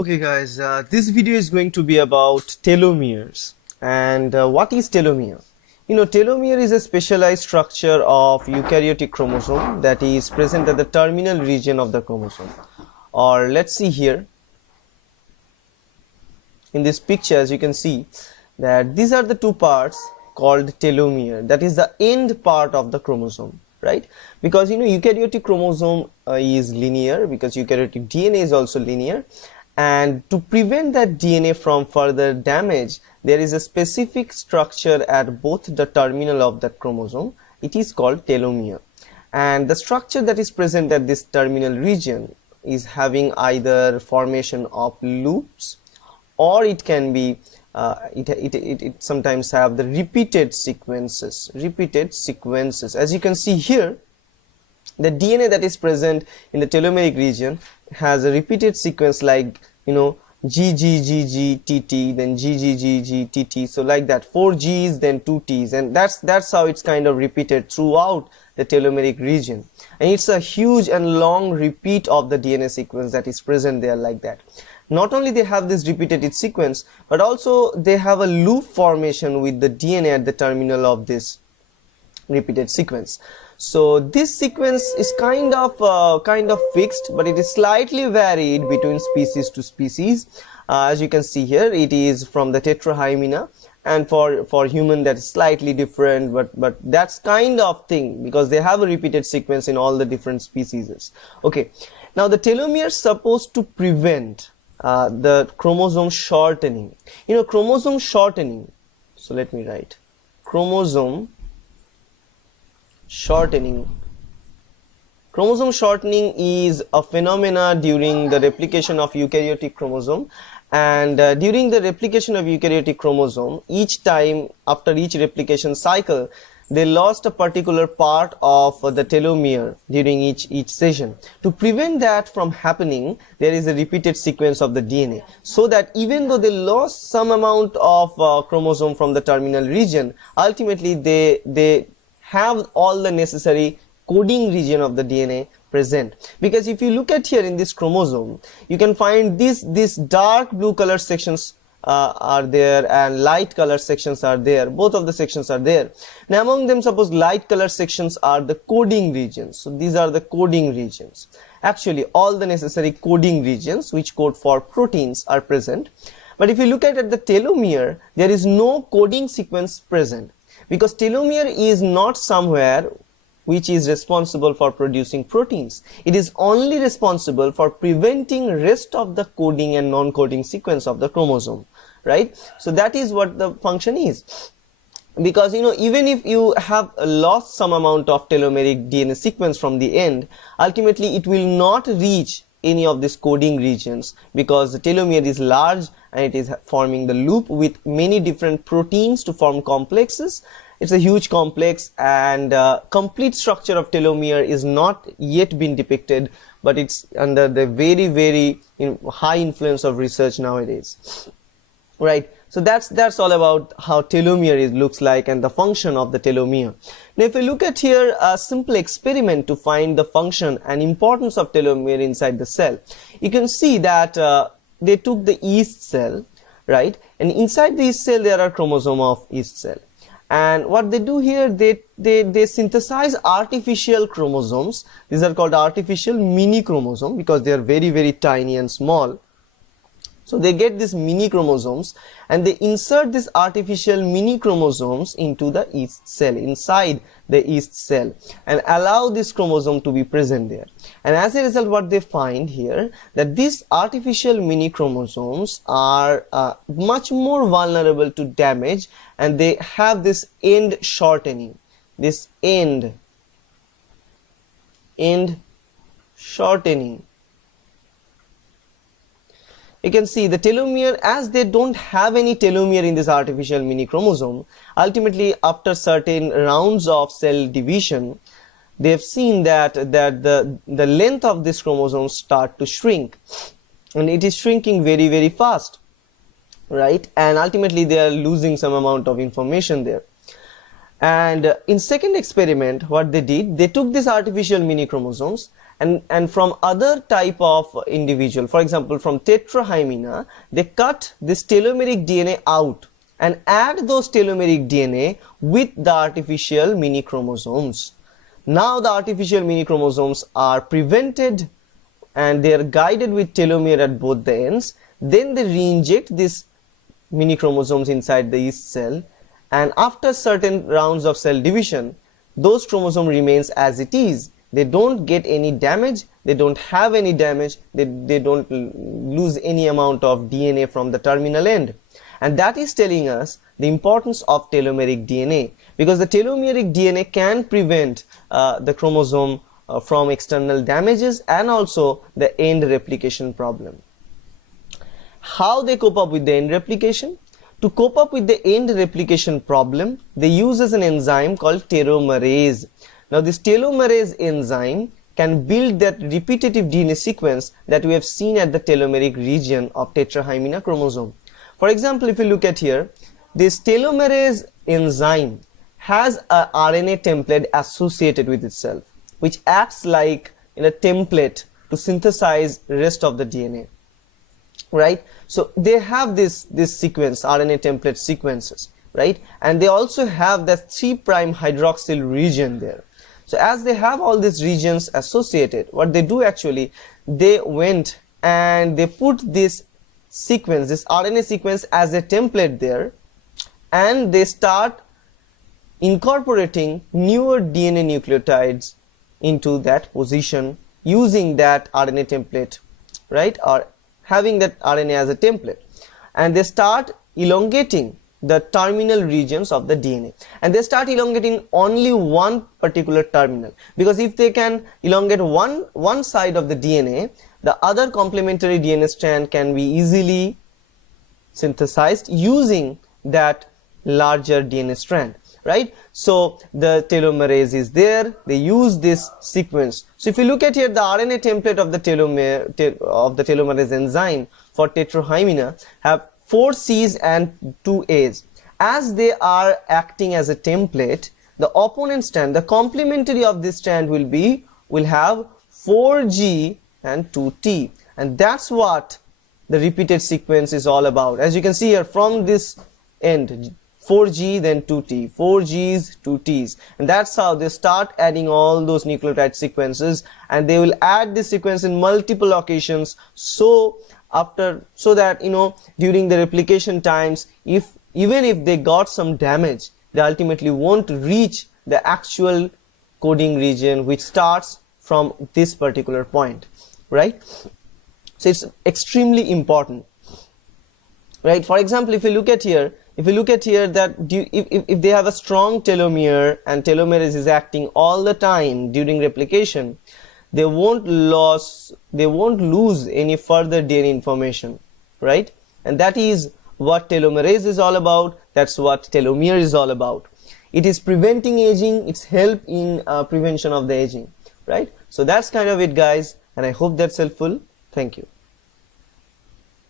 Okay guys, this video is going to be about telomeres. And what is telomere? Telomere is a specialized structure of eukaryotic chromosome that is present at the terminal region of the chromosome. Or let's see here, in this picture, as you can see that these are the two parts called telomere, that is the end part of the chromosome, right? Because eukaryotic chromosome is linear, because eukaryotic DNA is also linear. And to prevent that DNA from further damage, there is a specific structure at both the terminal of that chromosome. It is called telomere. And the structure that is present at this terminal region is having either formation of loops, or it can be it sometimes have the repeated sequences. As you can see here, the DNA that is present in the telomeric region has a repeated sequence like GGGGTT, then GGGGTT, so like that, 4 G's then 2 T's, and that's how it's kind of repeated throughout the telomeric region. And it's a huge and long repeat of the DNA sequence that is present there like that. Not only they have this repeated sequence, but also they have a loop formation with the DNA at the terminal of this repeated sequence. So this sequence is kind of fixed, but it is slightly varied between species to species. As you can see here, it is from the tetrahymena, and for human that is slightly different, but that's kind of thing because they have a repeated sequence in all the different species. Okay, now the telomere is supposed to prevent the chromosome shortening. Chromosome shortening, so let me write chromosome shortening. Chromosome shortening is a phenomena during the replication of eukaryotic chromosome, and during the replication of eukaryotic chromosome, each time after each replication cycle, they lost a particular part of the telomere during each session. To prevent that from happening, there is a repeated sequence of the DNA, so that even though they lost some amount of chromosome from the terminal region, ultimately they have all the necessary coding region of the DNA present. Because if you look at here in this chromosome, you can find these dark blue color sections are there, and light color sections are there. Both of the sections are there. Now among them, suppose light color sections are the coding regions. So these are the coding regions. Actually all the necessary coding regions which code for proteins are present. But if you look at the telomere, there is no coding sequence present, because telomere is not somewhere which is responsible for producing proteins. It is only responsible for preventing rest of the coding and non-coding sequence of the chromosome, right? So that is what the function is. Because even if you have lost some amount of telomeric DNA sequence from the end, ultimately it will not reach any of these coding regions, because the telomere is large and it is forming the loop with many different proteins to form complexes. It's a huge complex, and complete structure of telomere is not yet been depicted, but it's under the very high influence of research nowadays, right? So that's all about how telomere looks like and the function of the telomere. Now if you look at here a simple experiment to find the function and importance of telomere inside the cell, you can see that they took the yeast cell, right? And inside the yeast cell there are chromosomes of yeast cell. And what they do here, they synthesize artificial chromosomes. These are called artificial mini chromosomes because they are very tiny and small. So they get these mini chromosomes and they insert these artificial mini chromosomes into the yeast cell, inside the yeast cell, and allow this chromosome to be present there. And as a result, what they find here, that these artificial mini chromosomes are much more vulnerable to damage, and they have this end shortening, this end shortening. You can see the telomere, as they don't have any telomere in this artificial mini chromosome, ultimately after certain rounds of cell division, they have seen that the length of this chromosome start to shrink, and it is shrinking very fast, right? And ultimately they are losing some amount of information there. And in second experiment, what they did, they took these artificial mini chromosomes and from other type of individual, for example from tetrahymena, they cut this telomeric DNA out and add those telomeric DNA with the artificial mini chromosomes. Now the artificial mini chromosomes are prevented and they are guided with telomere at both the ends. Then they re-inject these mini chromosomes inside the yeast cell, and after certain rounds of cell division, those chromosome remains as it is. They don't get any damage, they don't have any damage, they don't lose any amount of DNA from the terminal end. And that is telling us the importance of telomeric DNA, because the telomeric DNA can prevent the chromosome from external damages and also the end replication problem. How they cope up with the end replication? To cope up with the end replication problem, they use an enzyme called telomerase. Now this telomerase enzyme can build that repetitive DNA sequence that we have seen at the telomeric region of tetrahymena chromosome. For example, if you look at here, this telomerase enzyme has a RNA template associated with itself, which acts like a template to synthesize rest of the DNA, right? So they have this sequence, RNA template sequences, right? And they also have the 3' hydroxyl region there. So as they have all these regions associated, what they do actually, they went and they put this sequence, this RNA sequence as a template there, and they start incorporating newer DNA nucleotides into that position using that RNA template, right, or having that RNA as a template, and they start elongating the terminal regions of the DNA, and they start elongating only one particular terminal, because if they can elongate one side of the DNA, the other complementary DNA strand can be easily synthesized using that larger DNA strand, right? So the telomerase is there, they use this sequence. So if you look at here, the RNA template of the telomerase enzyme for tetrahymena have 4 C's and 2 A's. As they are acting as a template, the opponent strand, the complementary of this strand will have 4G and 2T, and that's what the repeated sequence is all about. As you can see here, from this end, 4G then 2T, 4Gs, 2Ts, and that's how they start adding all those nucleotide sequences, and they will add this sequence in multiple occasions, so that during the replication times, even if they got some damage, they ultimately won't reach the actual coding region which starts from this particular point, right? So it's extremely important, right? For example, if you look at here that if they have a strong telomere and telomerase is acting all the time during replication, they won't lose any further DNA information, right? And that is what telomerase is all about. That's what telomere is all about. It is preventing aging, it's help in prevention of the aging, right? So that's kind of it, guys, and I hope that's helpful. Thank you.